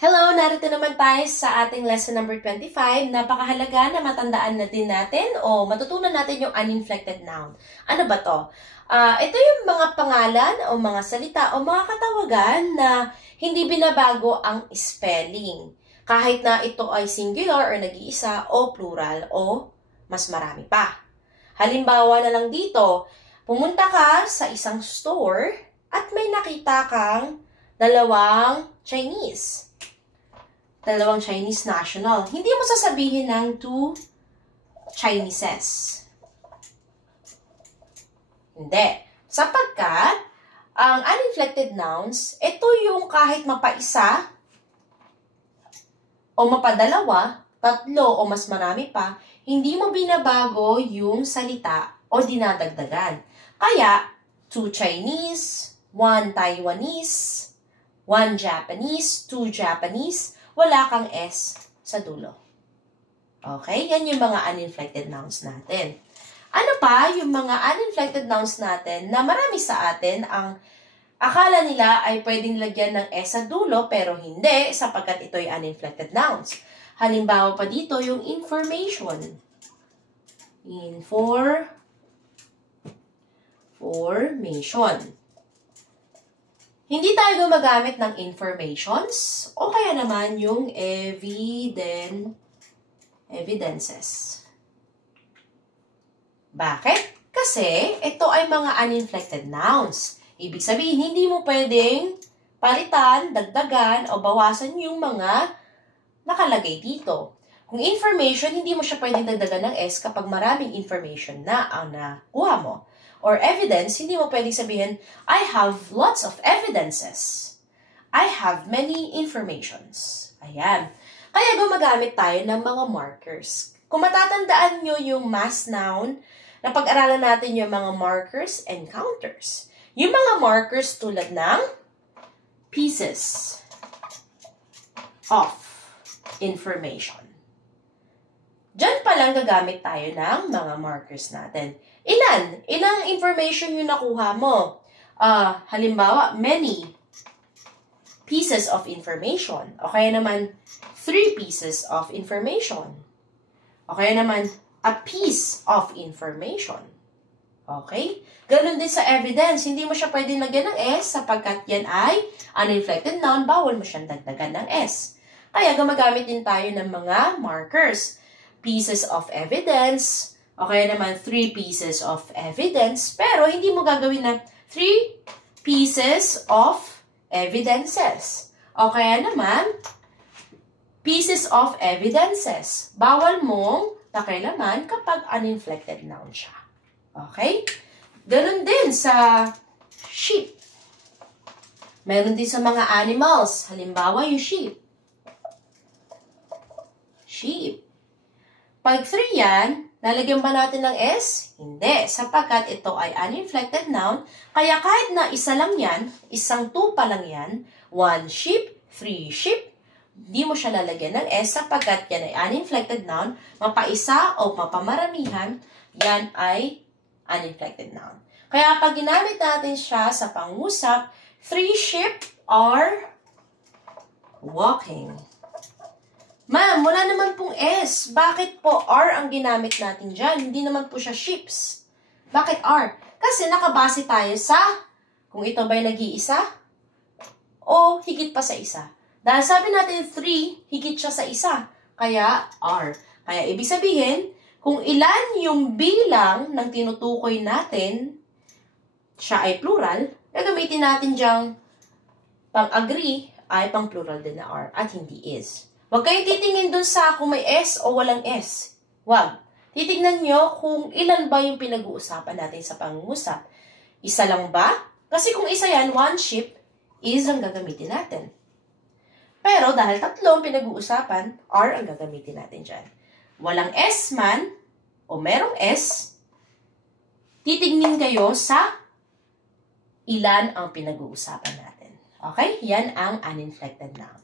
Hello! Narito naman tayo sa ating lesson number 25. Napakahalaga na matandaan na din natin o matutunan natin yung uninflected noun. Ano ba to? Ito yung mga pangalan o mga salita o mga katawagan na hindi binabago ang spelling. Kahit na ito ay singular or nag-iisa o plural o mas marami pa. Halimbawa na lang dito, pumunta ka sa isang store at may nakita kang dalawang Chinese national. Hindi mo sasabihin ng two Chineses. Hindi. Sapagkat, ang uninflected nouns, ito yung kahit mapaisa o mapadalawa, tatlo o mas marami pa, hindi mo binabago yung salita o dinadagdagan. Kaya, two Chinese, one Taiwanese, one Japanese, two Japanese, wala kang S sa dulo. Okay? Yan yung mga uninflected nouns natin. Ano pa yung mga uninflected nouns natin na marami sa atin ang akala nila ay pwedeng lagyan ng S sa dulo pero hindi sapagkat ito ay uninflected nouns. Halimbawa pa dito yung information. Information. Hindi tayo gumagamit ng informations o kaya naman yung evidences. Bakit? Kasi ito ay mga uninflected nouns. Ibig sabihin, hindi mo pwedeng palitan, dagdagan o bawasan yung mga nakalagay dito. Kung information, hindi mo siya pwedeng dagdagan ng S kapag maraming information na ang nakuha mo. Or evidence, hindi mo pwedeng sabihin, I have lots of evidences. I have many informations. Ayan. Kaya gumagamit tayo ng mga markers. Kung matatandaan nyo yung mass noun, na pag-aralan natin yung mga markers and counters. Yung mga markers tulad ng pieces of information. Diyan pa lang gagamit tayo ng mga markers natin. Ilang information yung nakuha mo? Halimbawa, many pieces of information. O kaya naman, 3 pieces of information. O kaya naman, a piece of information. Okay? Ganon din sa evidence. Hindi mo siya pwedeng lagyan ng S sapagkat yan ay uninflected noun. Bawal mo siyang dagdagan ng S. Kaya gumagamit din tayo ng mga markers. Pieces of evidence, o kaya naman 3 pieces of evidence, pero hindi mo gagawin na 3 pieces of evidences. O kaya naman, pieces of evidences. Bawal mong pakialaman kapag uninflected noun siya. Okay? Ganon din sa sheep. Meron din sa mga animals. Halimbawa, yung sheep. Sheep. Pag 3 yan, lalagyan ba natin ng S? Hindi, sapagkat ito ay uninflected noun. Kaya kahit na isa lang yan, isang tupa lang yan, 1 sheep, 3 sheep, hindi mo siya lalagyan ng S sapagkat yan ay uninflected noun. Mapaisa o mapamaramihan, yan ay uninflected noun. Kaya pag ginamit natin siya sa pangusap, 3 sheep are walking. Ma'am, wala naman pong S. Bakit po R ang ginamit natin dyan? Hindi naman po siya sheeps. Bakit R? Kasi nakabase tayo sa kung ito ba'y nag-iisa o higit pa sa isa. Dahil sabi natin 3, higit siya sa isa. Kaya R. Kaya ibig sabihin, kung ilan yung bilang ng tinutukoy natin, siya ay plural, gagamitin natin dyang pang-agree ay pang-plural din na R at hindi is. Huwag kayong titingin dun sa kung may S o walang S. Huwag. Titignan nyo kung ilan ba yung pinag-uusapan natin sa pangungusap. Isa lang ba? Kasi kung isa yan, 1 sheep is ang gagamitin natin. Pero dahil 3 ang pinag-uusapan, R ang gagamitin natin dyan. Walang S man o merong S, titignin kayo sa ilan ang pinag-uusapan natin. Okay? Yan ang uninflected noun.